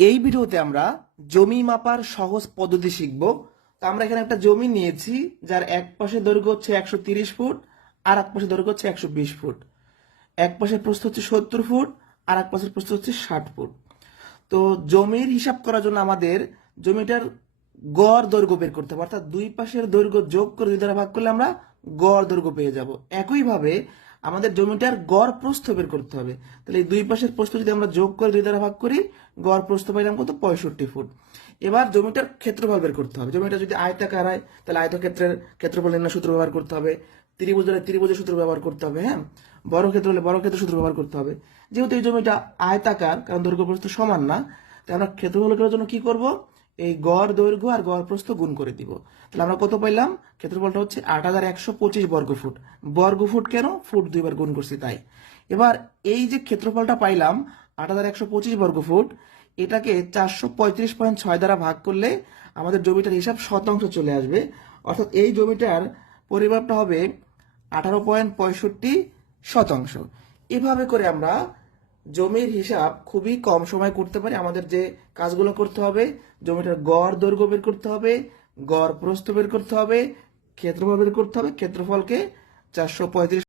এই ভিডিওতে আমরা জমি মাপার সহজ পদ্ধতি শিখব। তো আমরা এখানে একটা জমি নিয়েছি যার এক পাশে দৈর্ঘ্য হচ্ছে 130 ফুট, আর এক পাশে দৈর্ঘ্য হচ্ছে 120 ফুট। এক পাশের প্রস্থ হচ্ছে 70 ফুট, আর এক পাশের প্রস্থ হচ্ছে 60 ফুট। তো জমির হিসাব করার জন্য আমাদের জমিটার গড় দৈর্ঘ্য বের করতে হবে, অর্থাৎ দুই পাশের দৈর্ঘ্য যোগ করে 2 দ্বারা ভাগ করলে আমরা গড় দৈর্ঘ্য পেয়ে যাব। একইভাবে আমাদের জমিটার গড় প্রস্থ বের করতে হবে। তাহলে এই দুই পাশের প্রস্থ যদি আমরা যোগ করে 2 দ্বারা ভাগ করি, গড় প্রস্থ পাইলাম কত? 65 ফুট। এবার জমিটার ক্ষেত্রফল বের করতে হবে। জমিটা যদি আয়তাকার হয় তাহলে আয়তক্ষেত্রের ক্ষেত্রফল নির্ণয় সূত্র ব্যবহার করতে হবে। ত্রিভুজ হলে ত্রিভুজের সূত্র ব্যবহার করতে হবে। হ্যাঁ, বর্গক্ষেত্র হলে বর্গক্ষেত্রের সূত্র ব্যবহার করতে হবে। যেহেতু এই জমিটা আয়তাকার, কারণ দৈর্ঘ্য প্রস্থ সমান না, তাই আমরা ক্ষেত্রফল করার জন্য কি করব? এই গড় দৈর্ঘ্য আর গড় প্রস্থ গুণ করে দিব। তাহলে আমরা কত পাইলাম? ক্ষেত্রফলটা হচ্ছে 8125 বর্গফুট। বর্গফুট কেন? ফুট দুইবার গুণ করছি তাই। এবার এই যে ক্ষেত্রফলটা পাইলাম 8125 বর্গফুট, এটাকে 435.6 দ্বারা ভাগ করলে আমাদের জমিটার হিসাব শতাংশ চলে আসবে। অর্থাৎ এই জমিটার পরিমাপটা হবে 18.65 শতাংশ। এভাবে করে আমরা জমির হিসাব খুবই কম সময় করতে পারি। আমাদের যে কাজগুলো করতে হবে, জমিটার গড় দৈর্ঘ্য বের করতে হবে, গড় প্রস্থ বের করতে হবে, ক্ষেত্রফল বের করতে হবে। ক্ষেত্রফলকে 435